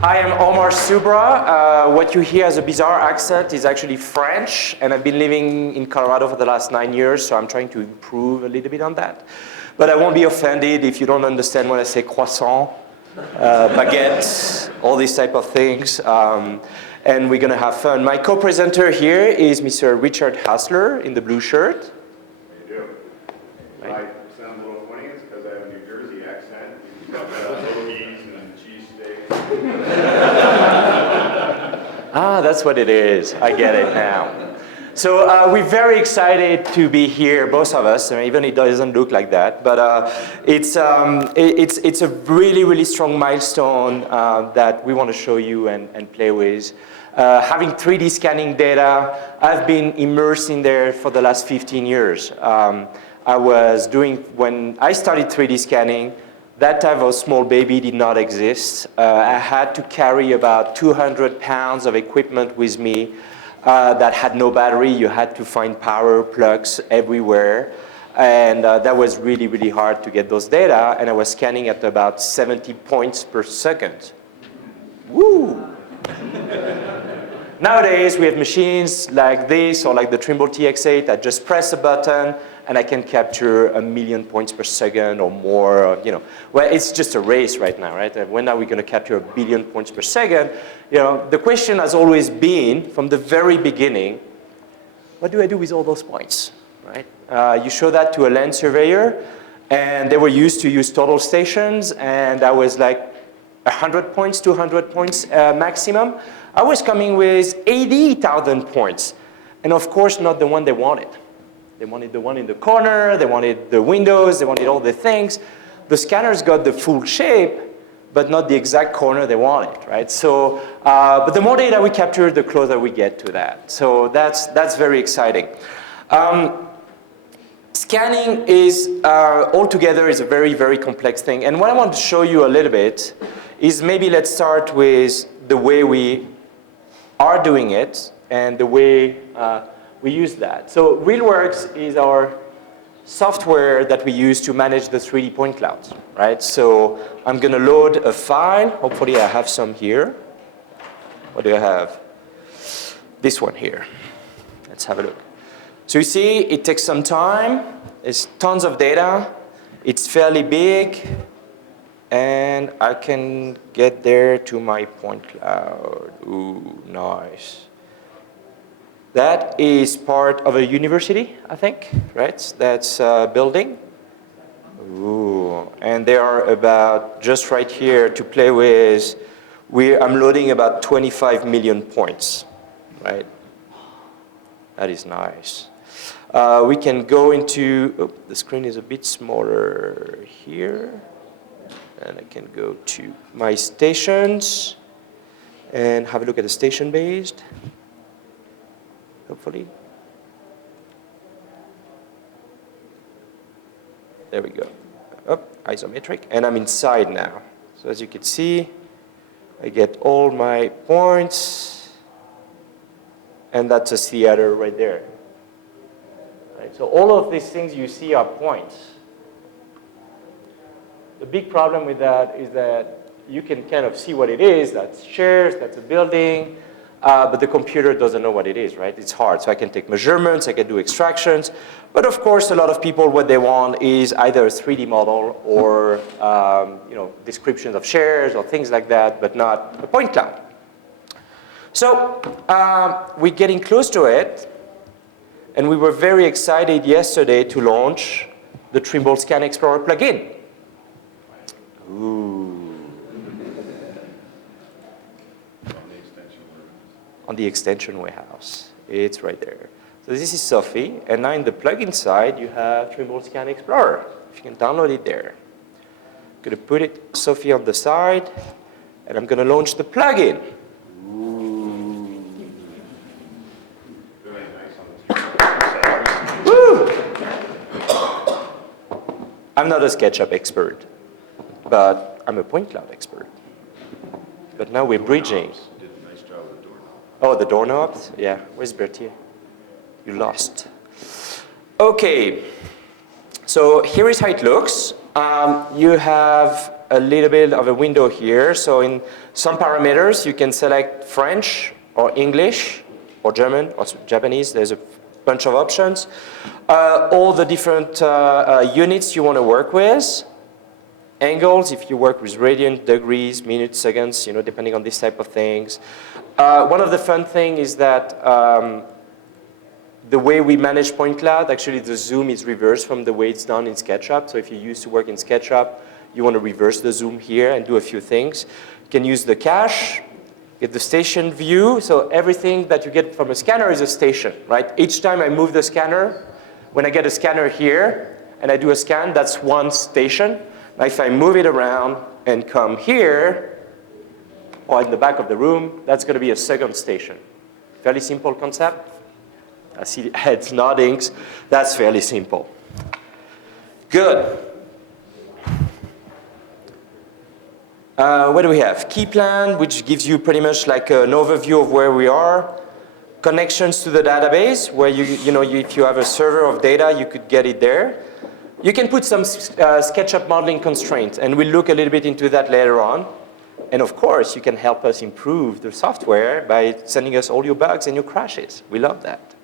Hi, I'm Omar Soubra. What you hear as a bizarre accent is actually French, and I've been living in Colorado for the last 9 years, so I'm trying to improve a little bit on that. But I won't be offended if you don't understand when I say croissant, baguette, all these type of things. And we're going to have fun. My co-presenter here is Mr. Richard Hassler in the blue shirt. How you do? Right. I sound a little funny. It's because I have a New Jersey accent. You talk about hoagies and cheesesteaks. Ah, that's what it is. I get it now. So we're very excited to be here, both of us. I mean, even it doesn't look like that, but it's a really, really strong milestone that we want to show you and play with. Having 3D scanning data, I've been immersed in there for the last 15 years. When I started 3D scanning, that type of small baby did not exist. I had to carry about 200 pounds of equipment with me that had no battery. You had to find power plugs everywhere. And that was really, really hard to get those data. And I was scanning at about 70 points per second. Woo! Nowadays, we have machines like this or like the Trimble TX8 that just press a button and I can capture 1 million points per second or more. Well, it's just a race right now, right? When are we going to capture 1 billion points per second? The question has always been, from the very beginning, what do I do with all those points, right? You show that to a land surveyor, and they were used to use total stations, and I was like 100 points, 200 points maximum. I was coming with 80,000 points, and of course not the one they wanted. They wanted the one in the corner, they wanted the windows, they wanted all the things. The scanners got the full shape, but not the exact corner they wanted, right? So, but the more data we capture, the closer we get to that. So that's very exciting. Scanning is, altogether, is a very, very complex thing. And what I want to show you a little bit is maybe let's start with the way we are doing it and the way we use that. So RealWorks is our software that we use to manage the 3D point clouds, right? So I'm going to load a file. Hopefully I have some here. What do I have? This one here. Let's have a look. So you see, it takes some time. There's tons of data. It's fairly big. And I can get there to my point cloud. Ooh, nice. That is part of a university, I think, right? That's a building. Ooh, and they are about, just right here to play with, I'm loading about 25 million points, right? That is nice. We can go into, the screen is a bit smaller here. And I can go to my stations and have a look at the station-based, hopefully. There we go. Oh, isometric. And I'm inside now. So as you can see, I get all my points. And that's a theater right there. Right, so all of these things you see are points. The big problem with that is that you can kind of see what it is. That's chairs, that's a building, but the computer doesn't know what it is, right? It's hard. So I can take measurements, I can do extractions. But of course, a lot of people, what they want is either a 3D model or descriptions of chairs or things like that, but not a point cloud. So we're getting close to it. And we were very excited yesterday to launch the Trimble Scan Explorer plugin. Ooh. On the extension warehouse. It's right there. So this is Sophie, and now in the plugin side, you have Trimble Scan Explorer. If you can download it there. I'm going to put it, Sophie, on the side, and I'm going to launch the plugin. Ooh. Very nice on the Woo! I'm not a SketchUp expert. But I'm a point cloud expert. But now we're bridging. did a nice job with the doorknob. Oh, the doorknobs? Yeah. Where's Berthier? You lost. Okay. So here is how it looks. You have a little bit of a window here. So in some parameters, you can select French or English or German or Japanese. There's a bunch of options. All the different units you want to work with. Angles, if you work with radian, degrees, minutes, seconds, depending on this type of things. One of the fun things is that the way we manage point cloud, actually the zoom is reversed from the way it's done in SketchUp. So if you used to work in SketchUp, you want to reverse the zoom here and do a few things. You can use the cache, get the station view. So everything that you get from a scanner is a station, right? Each time I move the scanner, when I get a scanner here and I do a scan, that's one station. Now if I move it around and come here, or in the back of the room, that's going to be a second station. Fairly simple concept. I see heads nodding. That's fairly simple. Good. What do we have? Key plan, which gives you pretty much like an overview of where we are. Connections to the database, where if you have a server of data, you could get it there. You can put some SketchUp modeling constraints, and we'll look a little bit into that later on. And of course, you can help us improve the software by sending us all your bugs and your crashes. We love that.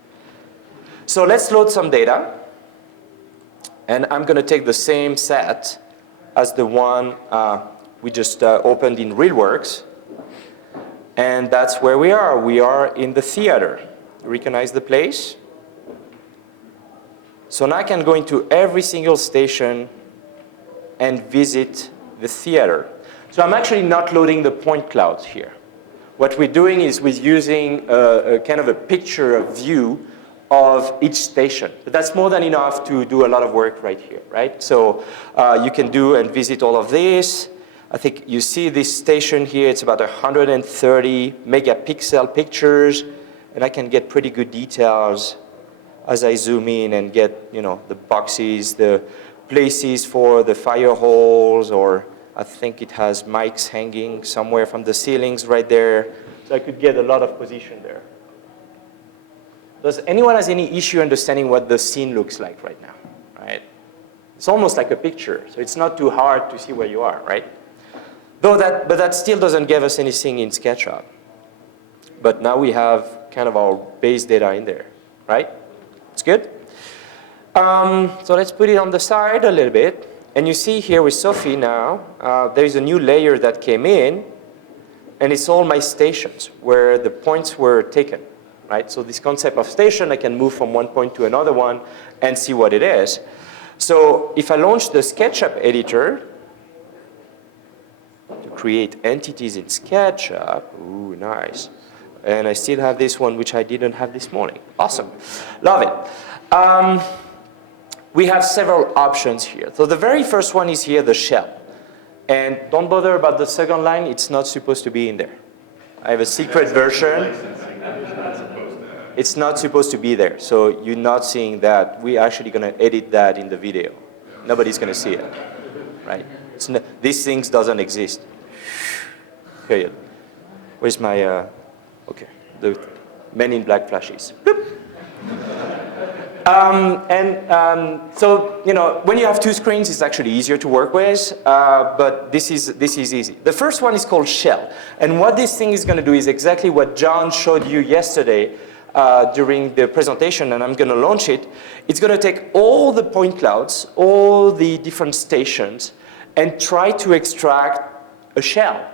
So let's load some data. And I'm going to take the same set as the one we just opened in RealWorks. And that's where we are. We are in the theater. Recognize the place? So now I can go into every single station and visit the theater. So I'm actually not loading the point clouds here. What we're doing is we're using a kind of a picture, a view of each station. But that's more than enough to do a lot of work right here, right? So you can do and visit all of this. I think you see this station here. It's about 130 megapixel pictures. And I can get pretty good details as I zoom in and get, the boxes, the places for the fire holes, or I think it has mics hanging somewhere from the ceilings right there. So I could get a lot of position there. Does anyone has any issue understanding what the scene looks like right now, right? It's almost like a picture, so it's not too hard to see where you are, right? But that still doesn't give us anything in SketchUp. But now we have kind of our base data in there, right? It's good. So let's put it on the side a little bit. And you see here with Sophie now, there is a new layer that came in, and it's all my stations where the points were taken, right? So this concept of station, I can move from one point to another one and see what it is. So if I launch the Sketchup Editor to create entities in SketchUp, ooh, nice. And I still have this one, which I didn't have this morning. Awesome. Love it. We have several options here. So the very first one is here, the shell. And don't bother about the second line. It's not supposed to be in there. I have a secret version. It's not supposed to be there. So you're not seeing that. We're actually going to edit that in the video. Nobody's going to see it, right? These things doesn't exist. Period. Where's my, okay, the Men in Black flashes. So, when you have two screens, it's actually easier to work with, but this is easy. The first one is called shell. And what this thing is going to do is exactly what John showed you yesterday during the presentation, and I'm going to launch it. It's going to take all the point clouds, all the different stations, and try to extract a shell.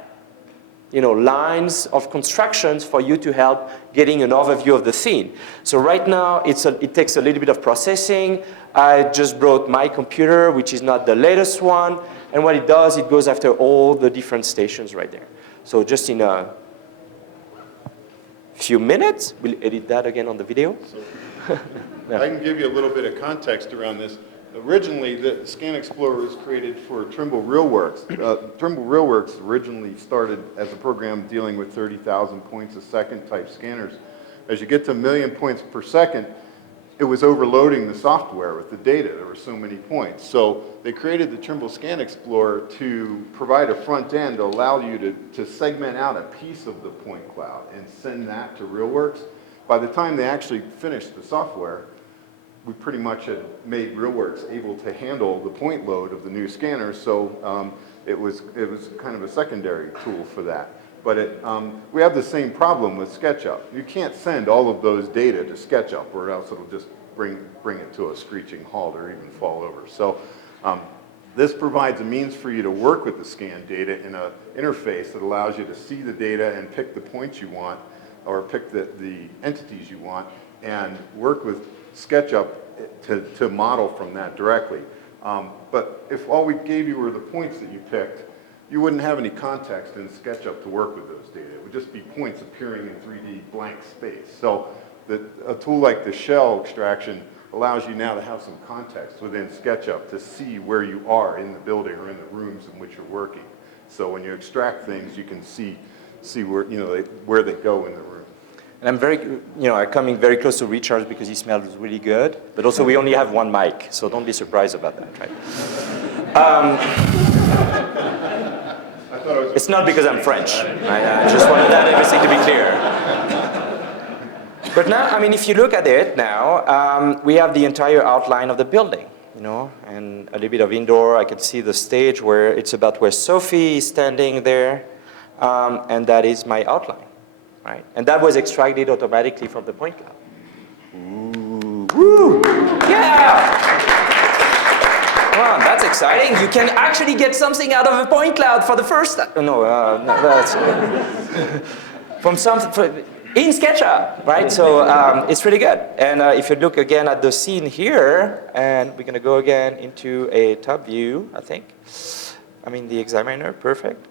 Lines of constructions for you to help getting an overview of the scene. So right now, it takes a little bit of processing. I just brought my computer, which is not the latest one. And what it does, it goes after all the different stations right there. So just in a few minutes, we'll edit that again on the video. I can give you a little bit of context around this. Originally, the Scan Explorer was created for Trimble RealWorks. Trimble RealWorks originally started as a program dealing with 30,000 points a second type scanners. As you get to 1 million points per second, it was overloading the software with the data. There were so many points. So they created the Trimble Scan Explorer to provide a front end to allow you to segment out a piece of the point cloud and send that to RealWorks. By the time they actually finished the software, we pretty much had made RealWorks able to handle the point load of the new scanners. So it was kind of a secondary tool for that. But we have the same problem with SketchUp. You can't send all of those data to SketchUp, or else it'll just bring it to a screeching halt or even fall over. So this provides a means for you to work with the scan data in an interface that allows you to see the data and pick the points you want, or pick the entities you want, and work with SketchUp to model from that directly. But if all we gave you were the points that you picked, you wouldn't have any context in SketchUp to work with those data. It would just be points appearing in 3D blank space. So a tool like the shell extraction allows you now to have some context within SketchUp to see where you are in the building or in the rooms in which you're working. So when you extract things, you can see where, where they go in the room. And I'm coming very close to Richard because he smells really good. But also, we only have one mic, so don't be surprised about that, right? It's not because I'm French. I just wanted that everything to be clear. But now, if you look at it now, we have the entire outline of the building, and a little bit of indoor. I can see the stage where it's about where Sophie is standing there, and that is my outline, right? And that was extracted automatically from the point cloud. Ooh, woo, yeah! Wow, that's exciting. You can actually get something out of a point cloud for the first time. No, that's in SketchUp, right? So it's really good. And if you look again at the scene here, and we're going to go again into a top view, I think. The examiner, perfect.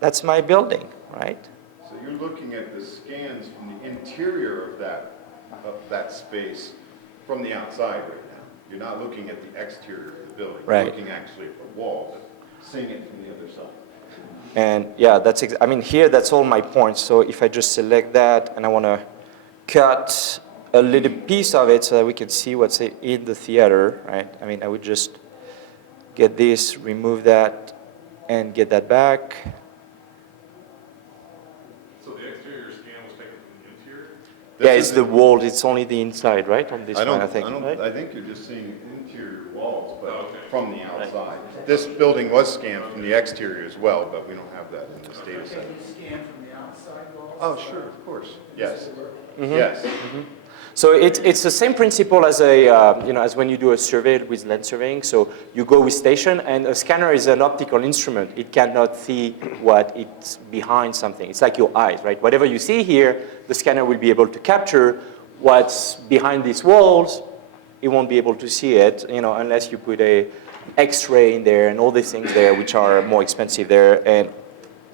That's my building, right? So you're looking at the scans from the interior of that space from the outside right now. You're not looking at the exterior of the building. Right. You're looking actually at the wall, but seeing it from the other side. And yeah, here that's all my points. So if I just select that and I want to cut a little piece of it so that we can see what's in the theater, right? I would just get this, remove that, and get that back. So the exterior scan was taken from the interior? Yeah, it's the wall. It's only the inside, right? On this one, I think. I think you're just seeing interior walls, but okay. from the outside. Right. This building was scanned from the exterior as well, but we don't have that in this data set. Can you scan from the outside walls? Oh, sure, of course. Yes. Mm-hmm. Yes. Mm-hmm. So it's the same principle as as when you do a survey with lens surveying. So you go with station, and a scanner is an optical instrument. It cannot see what it's behind something. It's like your eyes, right? Whatever you see here, the scanner will be able to capture. What's behind these walls, it won't be able to see it, unless you put a X-ray in there and all these things there, which are more expensive there. And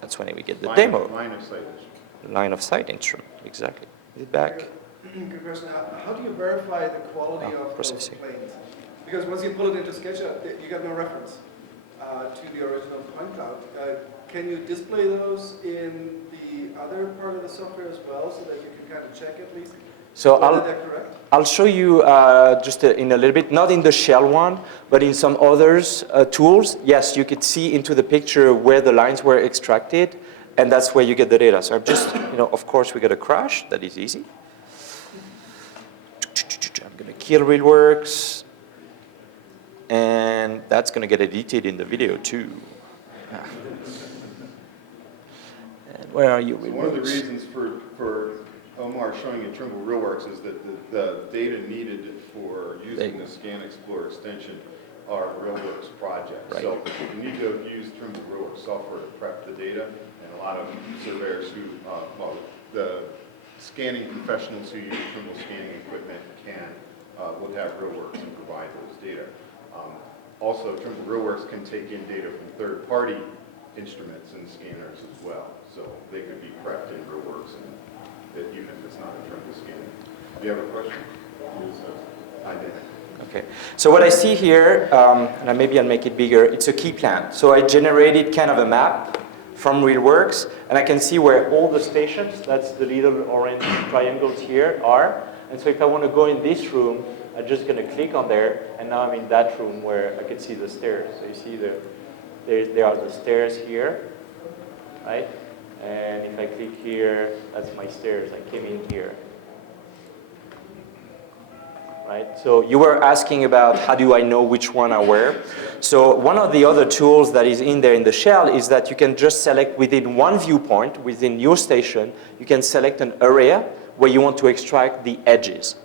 that's when we get the demo. Line of sight instrument. Line of sight instrument, exactly. Is it back? Good question. How do you verify the quality of processing. those planes? Because once you pull it into SketchUp, you got no reference to the original point cloud. Can you display those in the other part of the software as well, so that you can kind of check at least So whether they're correct? I'll show you just in a little bit, not in the shell one, but in some others tools. Yes, you could see into the picture where the lines were extracted, and that's where you get the data. So I'm just, of course, we got a crash. That is easy. I'm going to kill RealWorks, and that's going to get edited in the video too. And where are you, RealWorks? So one of the reasons for Omar showing you Trimble RealWorks is that the data needed for using the Scan Explorer extension are RealWorks projects. Right. So you need to use Trimble RealWorks software to prep the data, and a lot of surveyors who, the scanning professionals who use Trimble scanning equipment would have RealWorks and provide those data. Also, Trimble RealWorks can take in data from third-party instruments and scanners as well, so they could be prepped in RealWorks, even if it's not a Trimble scanning. Do you have a question? I did. Okay, so what I see here, and maybe I'll make it bigger, it's a key plan. So I generated kind of a map from RealWorks, and I can see where all the stations, that's the little orange triangles here, are. And so if I want to go in this room, I'm just going to click on there, and now I'm in that room where I can see the stairs. So you see there are the stairs here, right? And if I click here, that's my stairs. I came in here. right? So you were asking about how do I know which one are where. So one of the other tools that is in there in the shell is that you can just select within one viewpoint, within your station, you can select an area where you want to extract the edges.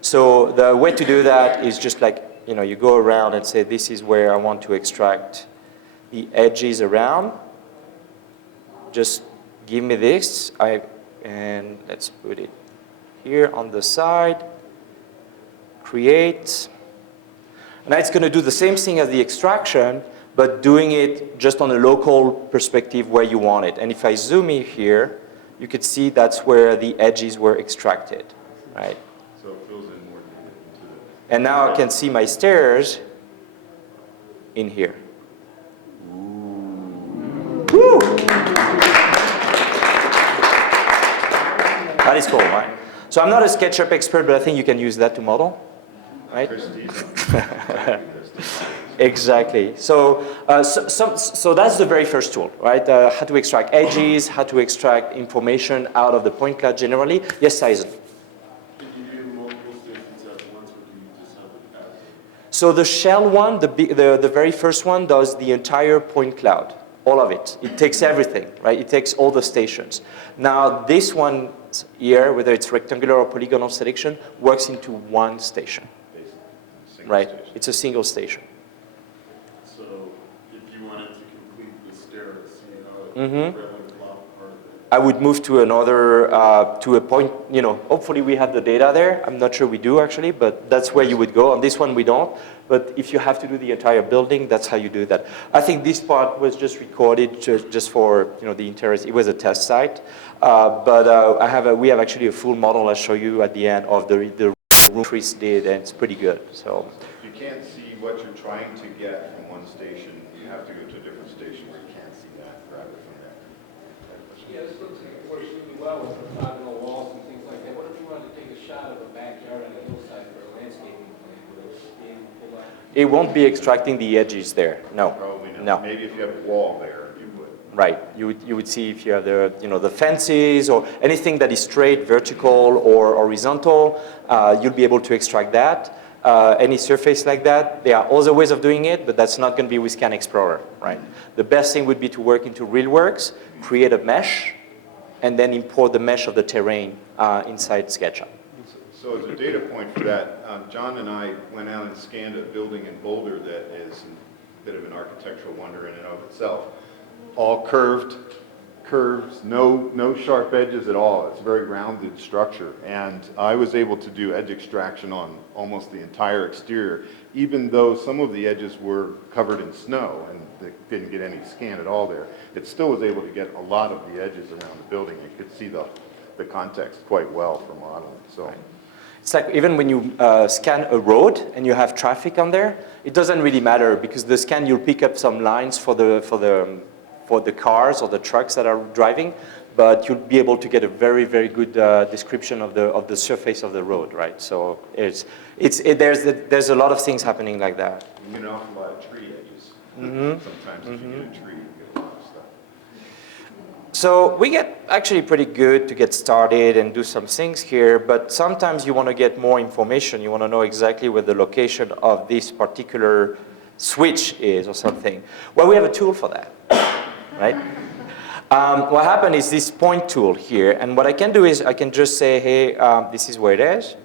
So the way to do that is just like, you go around and say, this is where I want to extract the edges around. Just give me this, and let's put it here on the side. Create. And it's going to do the same thing as the extraction, but doing it just on a local perspective where you want it. And if I zoom in here, you could see that's where the edges were extracted, right? So it fills in more data into the... And now I can see my stairs in here. Woo! That is cool, right? So I'm not a SketchUp expert, but I think you can use that to model, right? Exactly. So, so that's the very first tool, right? How to extract edges, how to extract information out of the point cloud generally. Yes, Sizen. Can you do multiple stations at once, or do you just have it as? So the shell one, the very first one, does the entire point cloud, all of it. It takes everything, right? It takes all the stations. Now this one here, whether it's rectangular or polygonal selection, works into one station, right? Station. It's a single station. So if you wanted to complete the stairs, you know, Mm-hmm. rather than block part of it. I would move to another, to a point, hopefully we have the data there. I'm not sure we do actually, but that's where you would go. On this one we don't. But if you have to do the entire building, that's how you do that. I think this part was just recorded just for the interest. It was a test site. But we have actually a full model I'll show you at the end of the room Chris did, and it's pretty good. So If you can't see what you're trying to get from one station, you have to go to a different station where you can't see that, grab it from there. Yeah, this looks like it works really well with orthogonal walls and things like that. What if you wanted to take a shot of a backyard on a hillside for a landscaping plan? Would it be pulled out? it won't be extracting the edges there. No. Probably not. No. Maybe if you have a wall there, you would. Right. You would see if you have the fences or anything that is straight, vertical, or horizontal. You'll be able to extract that. Any surface like that. There are other ways of doing it, but that's not going to be with Scan Explorer, right? The best thing would be to work into RealWorks, create a mesh, and then import the mesh of the terrain inside SketchUp. So as a data point for that, John and I went out and scanned a building in Boulder that is a bit of an architectural wonder in and of itself. All curves, no sharp edges at all. It's a very rounded structure. And I was able to do edge extraction on almost the entire exterior, even though some of the edges were covered in snow and they didn't get any scan at all there. It still was able to get a lot of the edges around the building. You could see the context quite well for modeling. So. It's like even when you scan a road and you have traffic on there, it doesn't really matter because the scan, you'll pick up some lines for the cars or the trucks that are driving, but you'll be able to get a very, very good description of the surface of the road, right? So there's a lot of things happening like that. You get an awful lot of tree edges. Mm-hmm. Sometimes if you get a tree, you get a lot of stuff. So we get actually pretty good to get started and do some things here, but sometimes you want to get more information. You want to know exactly where the location of this particular switch is or something. Well, we have a tool for that, right? What happened is this point tool here, and what I can do is I can just say, hey, this is where it is.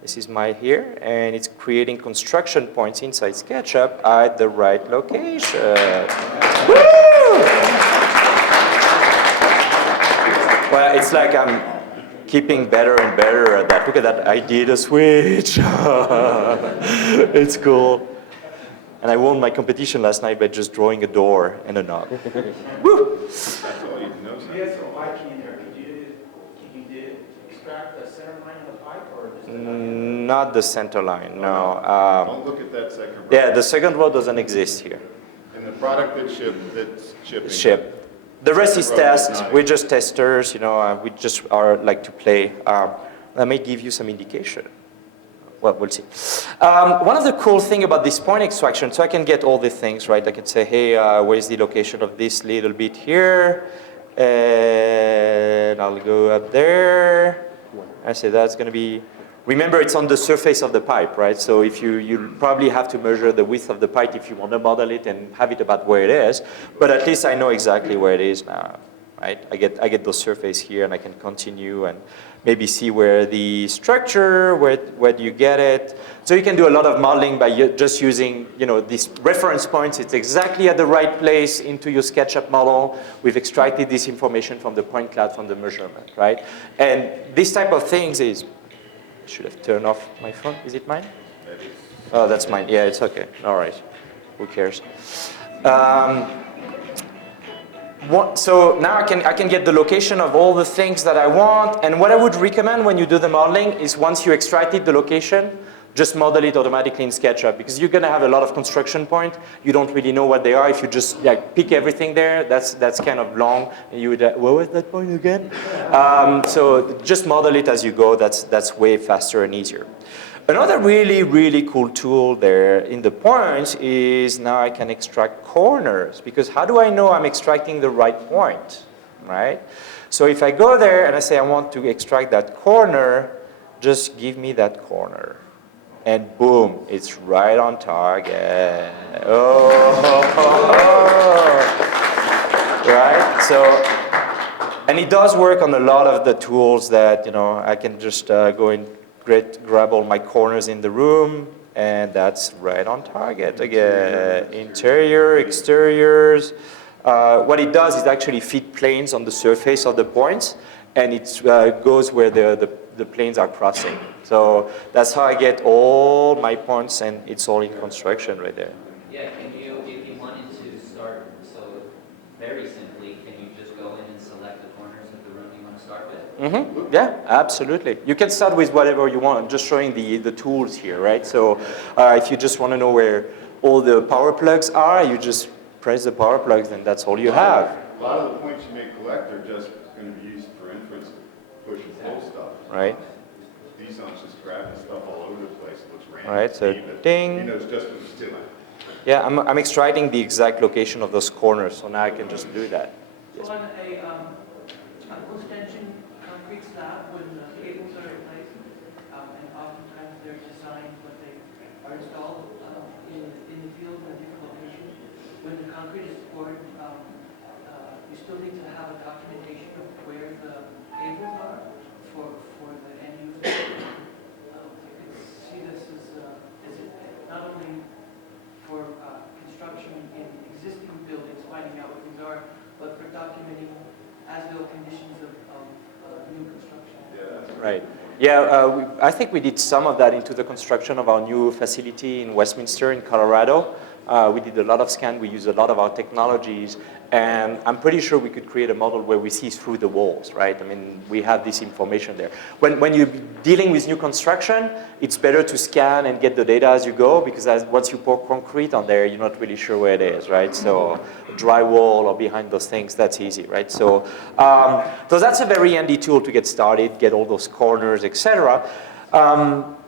This is my here, and it's creating construction points inside SketchUp at the right location. Woo! Well, it's like I'm keeping better and better at that. Look at that, I did a switch. It's cool. And I won my competition last night by just drawing a door and a knob. Woo! That's all you know. You had some pipe in there. Can you extract the center line of the pipe or just the Not the center line, no. Don't look at that second row. Yeah, the second row doesn't exist here. And the product that's shipping. Ship. The rest is test. We're just testers, we just are like to play. That may give you some indication. Well, we'll see. One of the cool thing about this point extraction, so I can get all the things, right? I can say, hey, where's the location of this little bit here? And I'll go up there. I say that's going to be Remember, it's on the surface of the pipe, right? So if you probably have to measure the width of the pipe if you want to model it and have it about where it is. But at least I know exactly where it is now, right? I get the surface here, and I can continue and maybe see where the structure, where do you get it. So you can do a lot of modeling by just using, these reference points. It's exactly at the right place into your SketchUp model. We've extracted this information from the point cloud from the measurement, right? And this type of things is, I should have turned off my phone. Is it mine? Oh, that's mine. Yeah, it's okay. All right. Who cares? So now I can get the location of all the things that I want. And what I would recommend when you do the modeling is once you extracted the location, just model it automatically in SketchUp, because you're going to have a lot of construction points. You don't really know what they are. If you just pick everything there, that's kind of long. And you would, what was that point again? So just model it as you go. That's way faster and easier. Another really, really cool tool there in the points is now I can extract corners, because how do I know I'm extracting the right point, right? So if I go there and I say I want to extract that corner, just give me that corner. And boom, it's right on target. Right? So, and it does work on a lot of the tools that, I can just go and grab all my corners in the room, and that's right on target again. Interior, exteriors. What it does is actually fit planes on the surface of the points, and it goes where the planes are crossing. So that's how I get all my points, and it's all in construction right there. Yeah, if you wanted to start, so very simply, can you just go in and select the corners of the room you want to start with? Mm-hmm. Yeah, absolutely. You can start with whatever you want. I'm just showing the tools here, right? So if you just want to know where all the power plugs are, you just press the power plugs, and that's all you have. A lot of the points you may collect are just going to be used for inference, push and pull stuff. Right. These ones just grabbing stuff all over the place. It looks random. Right, so ding. He knows just what he's doing. Yeah, I'm extracting the exact location of those corners, so now I can just do that. Yes. On a post-tension concrete slab, when the cables are in place, and oftentimes they're designed, but they are installed in the field in a different location. When the concrete is poured, you still need to have a documentation of where the cables are for the end user. You can see this as not only for construction in existing buildings, finding out what these are, but for documenting as-built conditions of new construction. Yeah. Right. Yeah, I think we did some of that into the construction of our new facility in Westminster in Colorado. We did a lot of scan. We used a lot of our technologies. And I'm pretty sure we could create a model where we see through the walls, right? I mean, we have this information there. When you're dealing with new construction, it's better to scan and get the data as you go, because once you pour concrete on there, you're not really sure where it is, right? So drywall or behind those things, that's easy, right? So that's a very handy tool to get started, get all those corners, etc.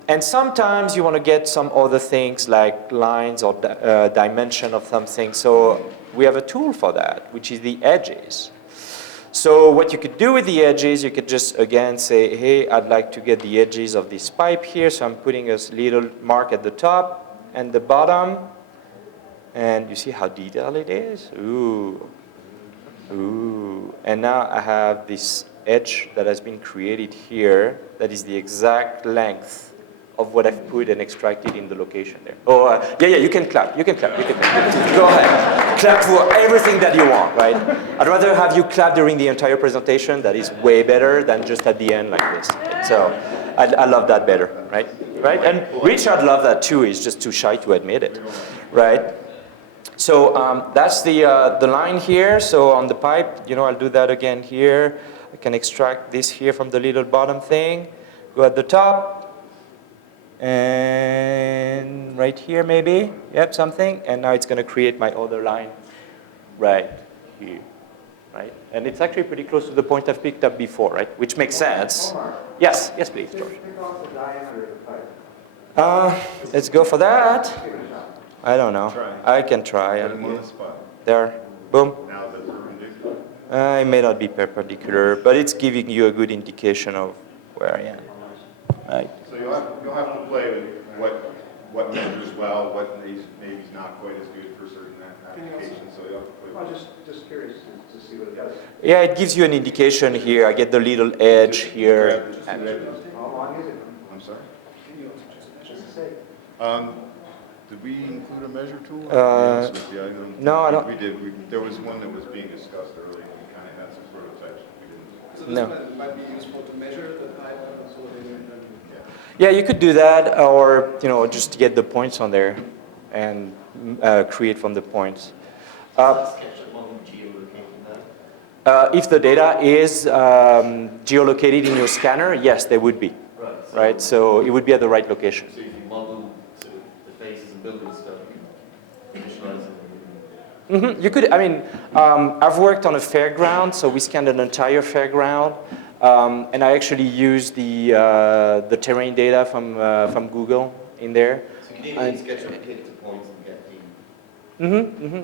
And sometimes you want to get some other things like lines or dimension of something. So we have a tool for that, which is the edges. So what you could do with the edges, you could just, again, say, hey, I'd like to get the edges of this pipe here. So I'm putting a little mark at the top and the bottom. And you see how detailed it is? Ooh. Ooh. And now I have this edge that has been created here that is the exact length of what I've put and extracted in the location there. Oh, yeah, you can clap. You can clap. Go ahead. Clap for everything that you want, right? I'd rather have you clap during the entire presentation. That is way better than just at the end like this. So I love that better, right? And Richard loved that too. He's just too shy to admit it, right? So that's the line here. So on the pipe, I'll do that again here. I can extract this here from the little bottom thing. Go at the top. And right here maybe, yep, something. And now it's going to create my other line right here, right? And it's actually pretty close to the point I've picked up before, right? Which makes sense. Omar, yes, please, George. pick off the diameter of the pipe. Let's go for that. Give it a shot. I don't know. Try. I can try. Put him on the spot. There, boom. Now the perpendicular. It may not be perpendicular, but it's giving you a good indication of where I am, right? So you'll have to play with what measures well, what maybe is not quite as good for certain applications. So you'll have to play with it. Just curious to see what it does. Yeah, it gives you an indication here. I get the little edge here. Grab the two edges. How long is it? I'm sorry? Just say. Did we include a measure tool? Uh, Yes, with the item? no, I don't- We did. There was one that was being discussed earlier. We kind of had some prototypes. We didn't. So No. this might be useful to measure the height of the solar and then Yeah, you could do that, or just get the points on there and create from the points. SketchUp model geolocating that? If the data is geolocated in your scanner, yes, they would be. Right, so it would be at the right location. So if you model sort of the faces and building stuff, you can visualize it. You could, I've worked on a fairground, so we scanned an entire fairground, and I actually used the terrain data from Google in there. So you can even SketchUp Editor points and get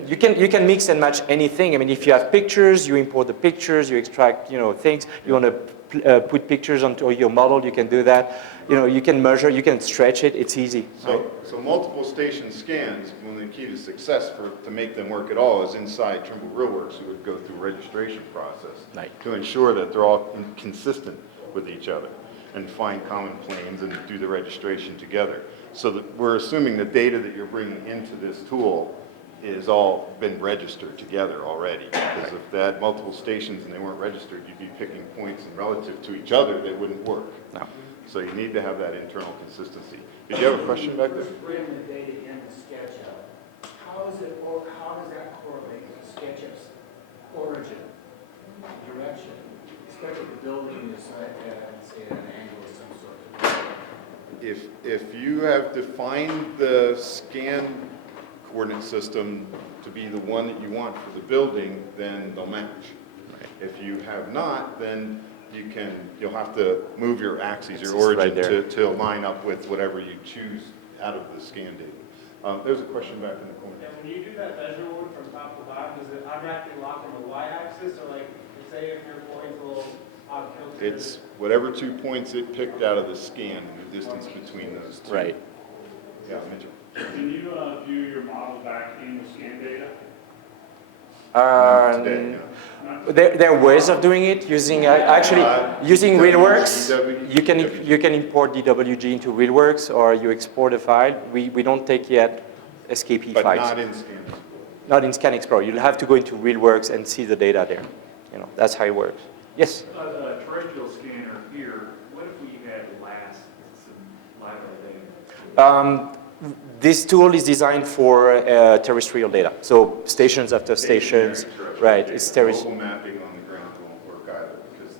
the... You can mix and match anything. I mean, if you have pictures, you import the pictures, you extract, things. You want to put pictures onto your model, you can do that. You can measure, you can stretch it. It's easy. So multiple station scans, one of the key to success to make them work at all is inside Trimble RealWorks. We would go through a registration process Right. to ensure that they're all consistent with each other and find common planes and do the registration together. So that we're assuming the data that you're bringing into this tool is all been registered together already. Because if they had multiple stations and they weren't registered, you'd be picking points and relative to each other, they wouldn't work. No. So you need to have that internal consistency. Did you have a question back there? Bring the data into SketchUp. How does that correlate with SketchUp's origin, direction? SketchUp, the building is, say, at an angle of some sort. If you have defined the scan coordinate system to be the one that you want for the building, then they'll match. If you have not, then you'll have to move your axes, your origin, right to line up with whatever you choose out of the scan data. There's a question back in the corner. Yeah, when you do that measurement from top to bottom, does it automatically lock on the y-axis, or like, say if your point's a little out of kilter? It's whatever 2 points it picked out of the scan and the distance between those two. Right. Yeah, Mitchell. Can you view your model back in the scan data? Today, yeah. There are ways of doing it using using RealWorks. You can import DWG into RealWorks, or you export a file. We don't take yet SKP But files. not in scan. Not in Scan Explorer. You'll have to go into RealWorks and see the data there. That's how it works. Yes. The terrestrial scanner here, what if we had last some library data? This tool is designed for terrestrial data, so stations after stations, right? It's Local mapping on the ground won't work either because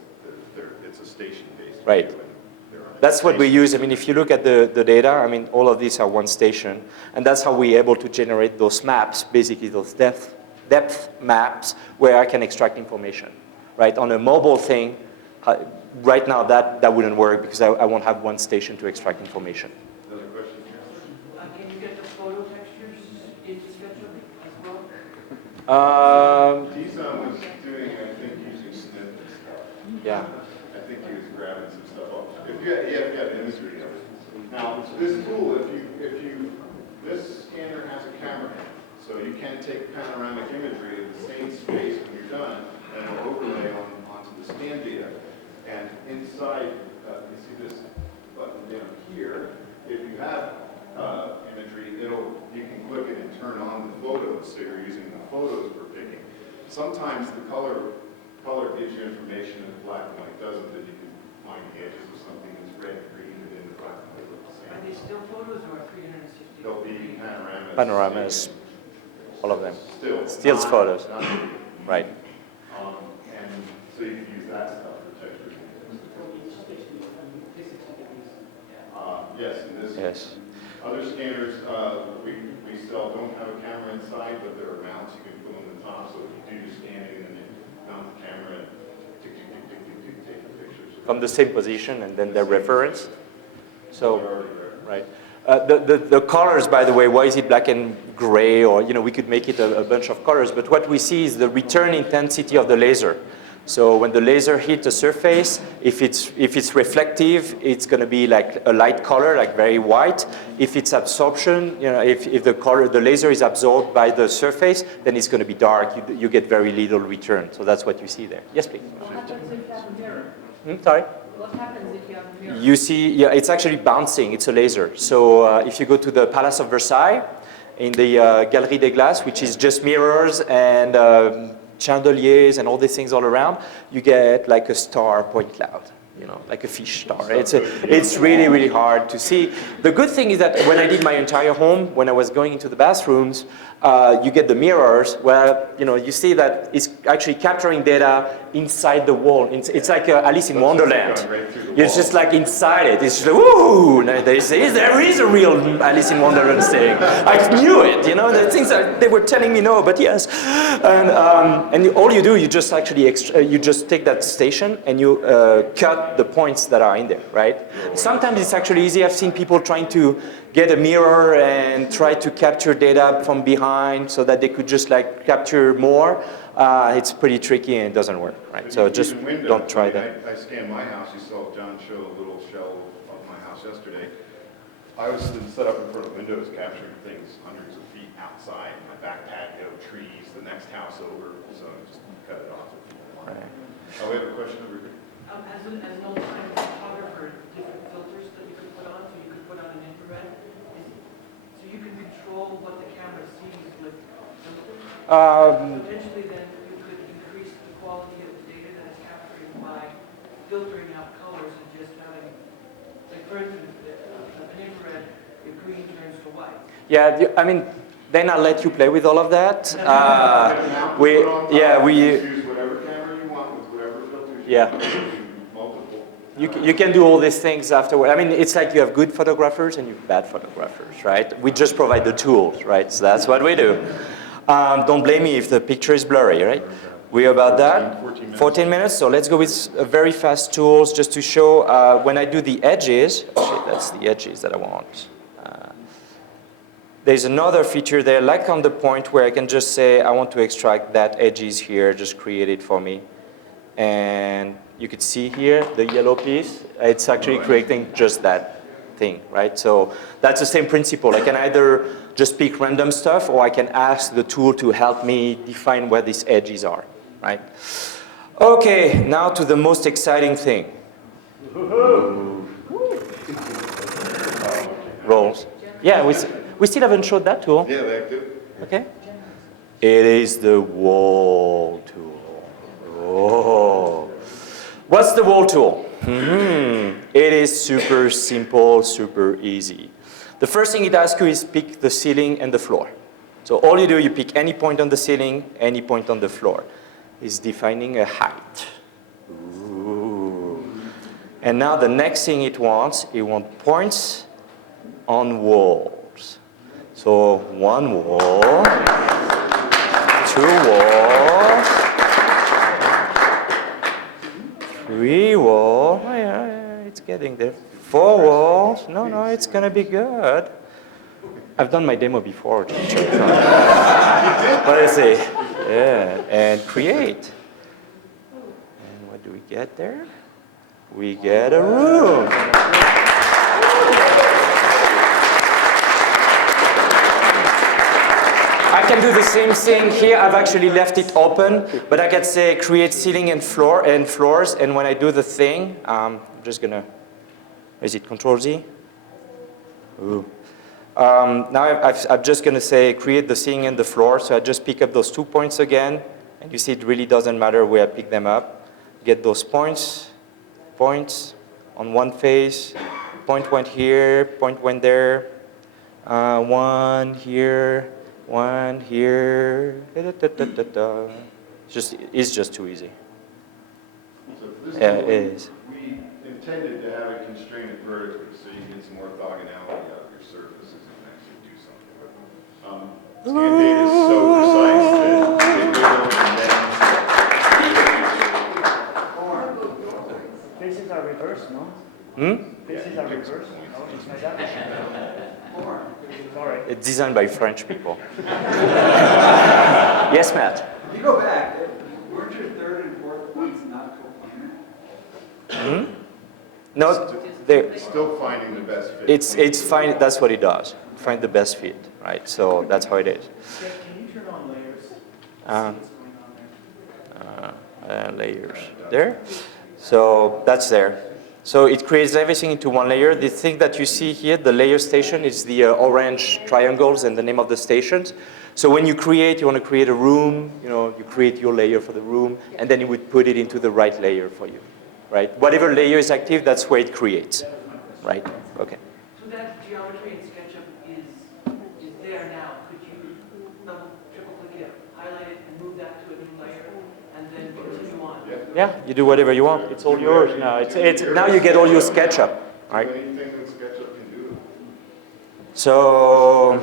it's a station-based. Right. view and they're on a That's what we station. use. I mean, if you look at the data, all of these are one station, and that's how we're able to generate those maps, basically those depth maps, where I can extract information, right? On a mobile thing, right now that wouldn't work because I won't have one station to extract information. Another question here? Can you get the photo textures into SketchUp as well? T-Zone was doing, I think, using SNP and stuff. Yeah. I think he was grabbing some stuff off. If you have imagery of it. Now, this tool, this scanner has a camera in it, so you can take panoramic imagery of the same space when you're done, and it'll overlay onto the scan data. And inside, you see this button down here. If you have imagery, you can click it and turn on the photos, so you're using the photos for picking. Sometimes the color gives you information and the black and white doesn't, and you can find the edges of something that's red, green, and then the black and white look the Are they same. still photos or 360? There'll be panoramas. Panoramas, all of them. Still Stills photos. not video. Right. And so you can use that stuff for texture. Yes, and this. Yes. Other scanners we sell don't have a camera inside, but there are mounts you can put on the top, so if you do your scanning and then you mount the camera and tick, tick, tick, tick, tick, tick, take the pictures. From the same position and then the reference. They're So, already there. right. The colors, by the way, why is it black and gray? Or, we could make it a bunch of colors, but what we see is the return intensity of the laser. So when the laser hits the surface, if it's reflective, it's going to be like a light color, like very white. If it's absorption, if the laser is absorbed by the surface, then it's going to be dark. You get very little return. So that's what you see there. Yes, please. What happens if you have a mirror? Sorry? What happens if you have a mirror? You see, yeah, it's actually bouncing. It's a laser. So if you go to the Palace of Versailles, in the Galerie des Glaces, which is just mirrors and chandeliers and all these things all around, you get like a star point cloud, like a fish star. It's really, really hard to see. The good thing is that when I did my entire home, when I was going into the bathrooms, you get the mirrors where you see that it's actually capturing data inside the wall. It's like Alice in Wonderland. It's just like inside it. It's just like, woo! There is a real Alice in Wonderland thing. I knew it. The things that they were telling me no, but yes. And all you do, you just actually you just take that station and you cut the points that are in there, right? Sometimes it's actually easy. I've seen people trying to get a mirror and try to capture data from behind so that they could just like capture more. It's pretty tricky and it doesn't work, right? So just don't try that. I scanned my house. You saw John show a little shell of my house yesterday. I was set up in front of windows capturing things hundreds of feet outside, my back patio, trees, the next house over, so I just cut it off if people want. Right. Oh, we have a question over here. As an old-time photographer, different filters that you could put on, so you could put on an infrared, so you can control what the camera sees with filters. Potentially then you could increase the quality of the data that it's capturing by filtering out colors and just having, like for instance, an infrared, if green turns to white. Yeah, I mean, then I'll let you play with all of that. We use whatever camera you want with whatever filters you want. Multiple. You can do all these things afterward. I mean, it's like you have good photographers and you have bad photographers, right? We just provide the tools, right? So that's what we do. Don't blame me if the picture is blurry, right? We're about that. 14 minutes. So let's go with very fast tools just to show when I do the edges. Actually, that's the edges that I want. There's another feature there, like on the point, where I can just say, I want to extract that edges here, just create it for me. And you could see here, the yellow piece, it's actually creating just that thing, right? So that's the same principle. I can either just pick random stuff, or I can ask the tool to help me define where these edges are, right? Okay, now to the most exciting thing. Rolls. Yeah, we still haven't showed that tool. Yeah, they do. Okay. It is the wall tool. Oh. What's the wall tool? It is super simple, super easy. The first thing it asks you is pick the ceiling and the floor. So all you do, you pick any point on the ceiling, any point on the floor. It's defining a height. Ooh. And now the next thing it wants points on walls. So one wall, two walls, three walls. Oh, yeah, it's getting there. 4 walls. No, it's going to be good. I've done my demo before. But let's see. Yeah, and create. And what do we get there? We get a room. I can do the same thing here. I've actually left it open, but I can say create ceiling and floors. And when I do the thing, I'm just gonna. Is it Control Z? Ooh. Now I'm just gonna say create the ceiling and the floor. So I just pick up those 2 points again, and you see it really doesn't matter where I pick them up. Get those points on one face. Point went here. Point went there. One here. One here. It's just too easy. So this Yeah, it is. We intended to have it constrain it vertically, so you get some orthogonality out of your surfaces and actually do something with them. Scan data is so precise that it Faces are reversed, no? Faces are reversed. No, it's like that. Sorry. It's designed by French people. Yes, Matt? If you go back, weren't your third and fourth points No, they, Still finding the best fit. it's fine. That's what it does. Find the best fit, right? So that's how it is. Jeff, can you turn on layers? See Uh, what's going on there? Layers there. So that's there. So it creates everything into one layer. The thing that you see here, the layer station, is the orange triangles and the name of the stations. So when you want to create a room, you create your layer for the room, and then you would put it into the right layer for you, right? Whatever layer is active, that's where it creates, right? Okay. So that geometry in SketchUp is there now. Could you triple click it, highlight it, and move that to a new layer, and then continue on? Yeah, you do whatever you want. It's all yours now. It's now you get all your SketchUp, right? Anything that SketchUp can do. So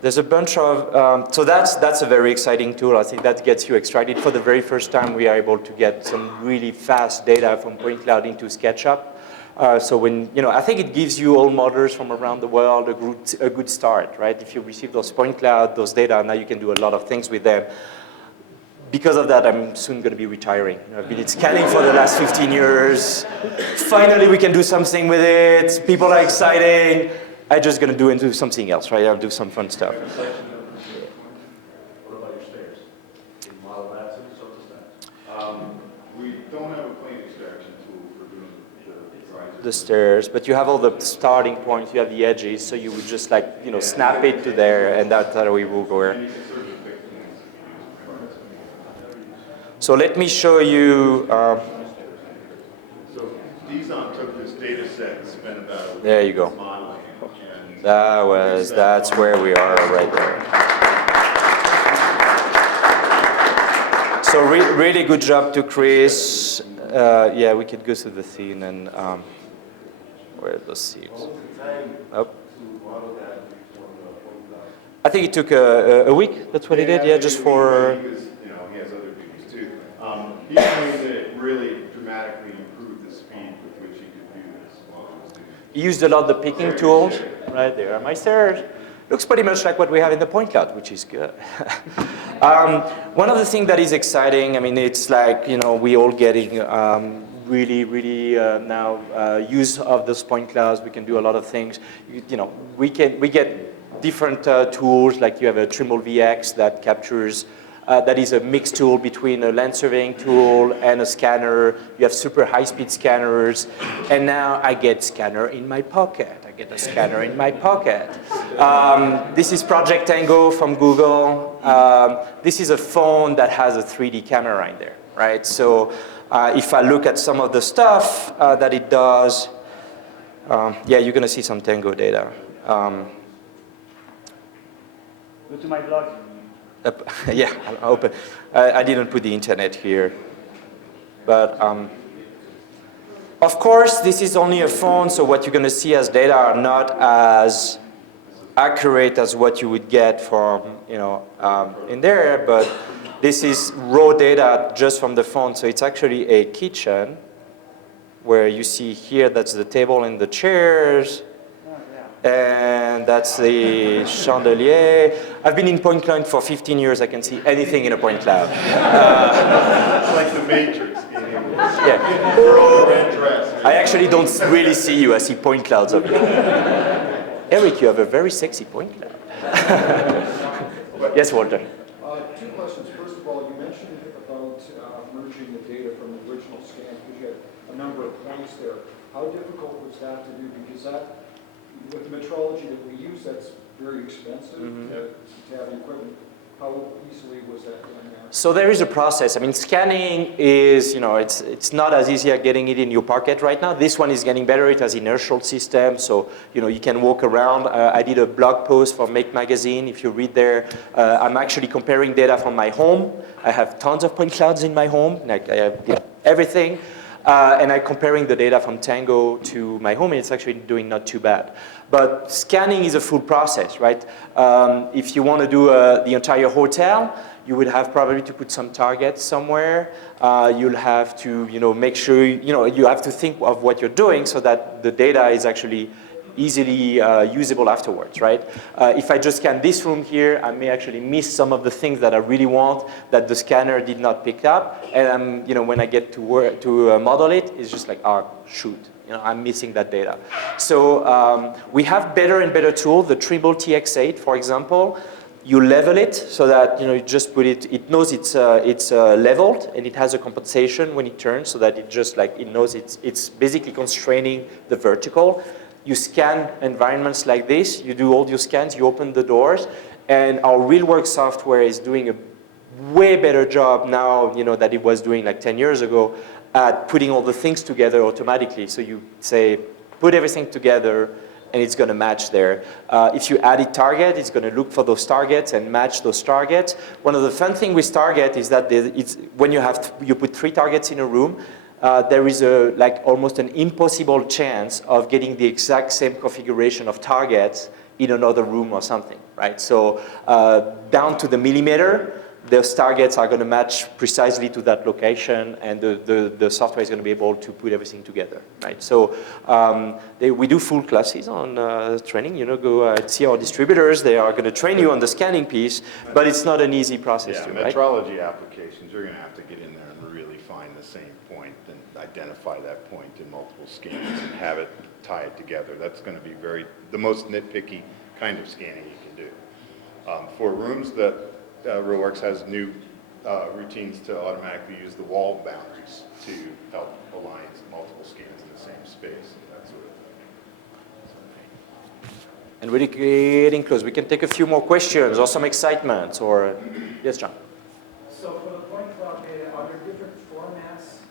there's a bunch of, so that's a very exciting tool. I think that gets you extracted. For the very first time, we are able to get some really fast data from point cloud into SketchUp. So when, I think it gives you all modelers from around the world a good start, right? If you receive those point cloud, those data, now you can do a lot of things with them. Because of that, I'm soon going to be retiring. I've been scanning for the last 15 years. Finally, we can do something with it. People are exciting. I'm just going to do something else, right? I'll do some fun stuff. What about your stairs? Can you model that so to We don't have a plane extraction tool for doing The stairs, but you have all the starting points, you have the edges, so you would just snap it to there, and that's how we will go. So let me show you. So Dizon took this data set and spent about a week There you go. modeling. And That's where we are right there. So really good job to Chris. Yeah, we could go through the scene and where are those scenes? Oh. I think it took a week. That's what he did. Yeah, just for. Because, he has other duties too. He claimed that it really dramatically improved the speed with which he could do this while he was doing it. He used a lot of the picking tools. Right there are my stairs. Looks pretty much like what we have in the point cloud, which is good. One of the things that is exciting, I mean, it's like, we all getting really now use of those point clouds. We can do a lot of things. We get different tools, like you have a Trimble VX that captures, that is a mixed tool between a land surveying tool and a scanner. You have super high-speed scanners, and now I get scanner in my pocket. I get a scanner in my pocket. This is Project Tango from Google. This is a phone that has a 3D camera in there, right? So if I look at some of the stuff that it does, yeah, you're going to see some Tango data. Go to my blog. Yeah, I'll open. I didn't put the internet here. But of course, this is only a phone, so what you're going to see as data are not as accurate as what you would get from, in there. But this is raw data just from the phone. So it's actually a kitchen where you see here, that's the table and the chairs. And that's the chandelier. I've been in point cloud for 15 years. I can see anything in a point cloud. It's like the Matrix. Yeah. Girl in a red dress. I actually don't really see you. I see point clouds of you. Eric, you have a very sexy point cloud. Yes, Walter. Two questions. First of all, you mentioned about merging the data from the original scan because you had a number of points there. How difficult was that to do? Because that, with the metrology that we use, that's very expensive to have the equipment. How easily was that done there? So there is a process. I mean, scanning is, it's not as easy as getting it in your pocket right now. This one is getting better. It has inertial system, so you can walk around. I did a blog post for Make Magazine. If you read there, I'm actually comparing data from my home. I have tons of point clouds in my home. Like I have everything. And I'm comparing the data from Tango to my home, and it's actually doing not too bad. But scanning is a full process, right? If you want to do the entire hotel, you would have probably to put some targets somewhere. You'll have to, make sure, you have to think of what you're doing so that the data is actually, easily usable afterwards, right? If I just scan this room here, I may actually miss some of the things that I really want that the scanner did not pick up. And when I get to work to model it, it's just like, oh, shoot. I'm missing that data. So we have better and better tools. The Trimble TX8, for example, you level it so that you just put it. It knows it's leveled and it has a compensation when it turns, so that it knows it's basically constraining the vertical. You scan environments like this. You do all your scans. You open the doors, and our RealWorks software is doing a way better job now, that it was doing like 10 years ago, at putting all the things together automatically. So you say, put everything together, and it's going to match there. If you add a target, it's going to look for those targets and match those targets. One of the fun things with target is that when you put 3 targets in a room, there is almost an impossible chance of getting the exact same configuration of targets in another room or something, right? So down to the millimeter, those targets are going to match precisely to that location, and the software is going to be able to put everything together, right? So we do full classes on training. Go see our distributors. They are going to train you on the scanning piece, but it's not an easy process. Yeah, metrology applications, you're going to have to get in there and really find the same point and identify that point in multiple scans and have it tie it together. That's going to be the most nitpicky kind of scanning you can do. For rooms that RealWorks has new routines to automatically use the wall boundaries to help align multiple scans in the same space and that sort of thing. And we're getting close. We can take a few more questions or some excitement. Or yes, John. So for the point cloud data, are there different formats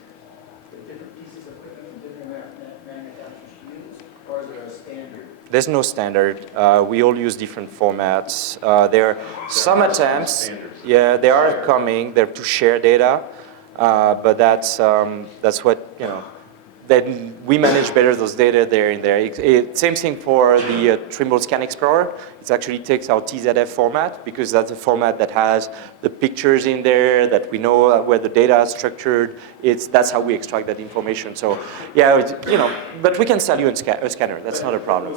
that different pieces of equipment and different manufacturers use, or is there a standard? There's no standard. We all use different formats. There are some attempts. Yeah, they are coming. They're to share data, but that's what Then we manage better those data there in there. Same thing for the Trimble Scan Explorer. It actually takes our TZF format because that's a format that has the pictures in there, that we know where the data is structured. That's how we extract that information. So yeah, but we can sell you a scanner. That's not a problem.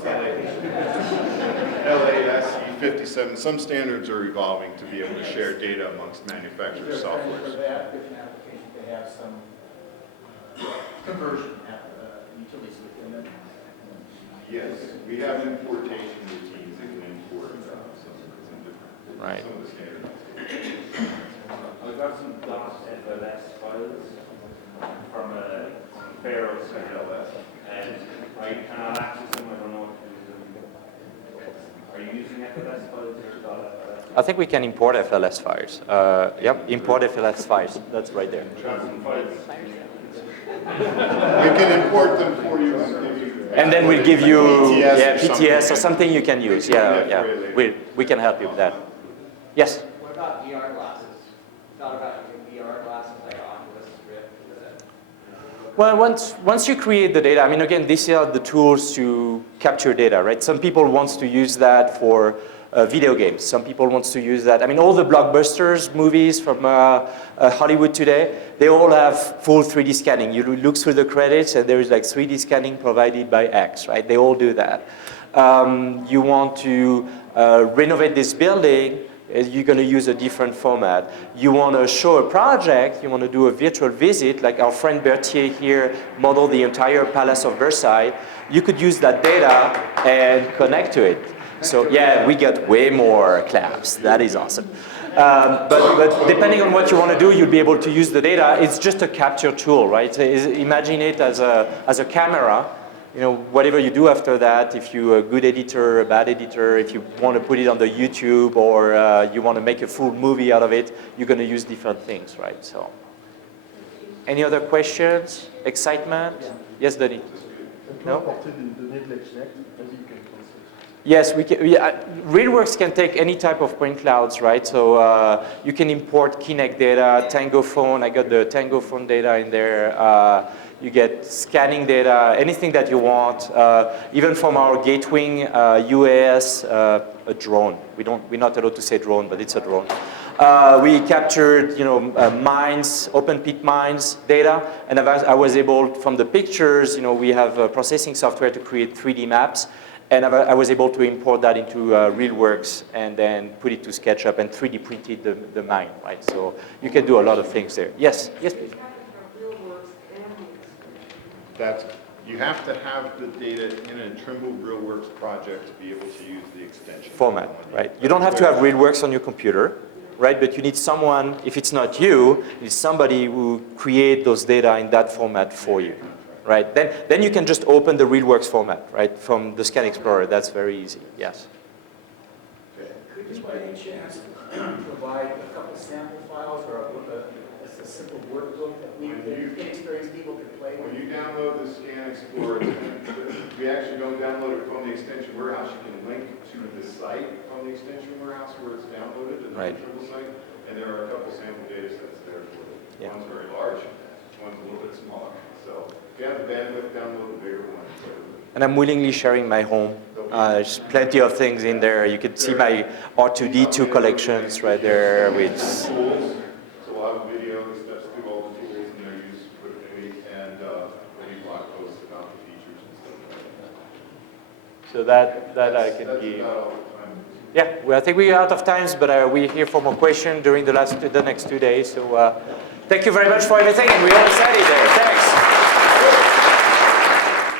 LASE57, some standards are evolving to be able to share data amongst manufacturer software. For that, different applications, they have some conversion utilities within them. Yes, we have importation routines that can import some different Right. some of the standards. I've got some .fls files from a Pharaoh server, and I cannot access them. I don't know what to do with them. Are you using FLS files or .fls? I think we can import FLS files. Yep, import FLS files. That's right there. We can import them for you. And then we'll give you PTS or something you can use. Yeah. We can help you with that. Yes? What about VR glasses? Thought about using VR glasses like Oculus Rift? Well, once you create the data, I mean, again, these are the tools to capture data, right? Some people want to use that for video games. Some people want to use that. I mean, all the blockbusters movies from Hollywood today, they all have full 3D scanning. You look through the credits and there is like 3D scanning provided by X, right? They all do that. You want to renovate this building, you're going to use a different format. You want to show a project, you want to do a virtual visit, like our friend Berthier here modeled the entire Palace of Versailles. You could use that data and connect to it. So yeah, we get way more claps. That is awesome. But depending on what you want to do, you'll be able to use the data. It's just a capture tool, right? Imagine it as a camera. Whatever you do after that, if you're a good editor, a bad editor, if you want to put it on the YouTube or you want to make a full movie out of it, you're going to use different things, right? So, any other questions? Excitement? Yeah. Yes, Denis? No? Yes, we can. RealWorks can take any type of point clouds, right? So you can import Kinect data, Tango phone. I got the Tango phone data in there. You get scanning data, anything that you want. Even from our Gatewing UAS, a drone. We're not allowed to say drone, but it's a drone. We captured, mines, open pit mines data, and I was able, from the pictures, we have processing software to create 3D maps. And I was able to import that into RealWorks and then put it to SketchUp and 3D printed the mine, right? So you can do a lot of things there. Yes, yes, please. You have to have the data in a Trimble RealWorks project to be able to use the extension. Format, right? You don't have to have RealWorks on your computer, right? But you need someone, if it's not you, it's somebody who create those data in that format for you, right? Then you can just open the RealWorks format, right? From the Scan Explorer, that's very easy, yes. Could you by any chance provide a couple sample files or a simple workbook that inexperienced people can play with? When you download the Scan Explorer, we actually don't download it from the extension warehouse. You can link to the site from the extension warehouse where it's downloaded, the Trimble site, and there are a couple sample data sets there for it. Yeah. One's very large, one's a little bit smaller. So if you have the bandwidth, download the bigger one. And I'm willingly sharing my home. There's plenty of things in there. You can see my R2D2 collections right there, which... Tools. So we'll have a video that steps through all the tools and their use quickly, and any blog posts about the features and stuff like that. So that I can that's give. About all the time. Yeah, well, I think we're out of time, but we're here for more questions during the next 2 days. So thank you very much for everything, and we're all excited there.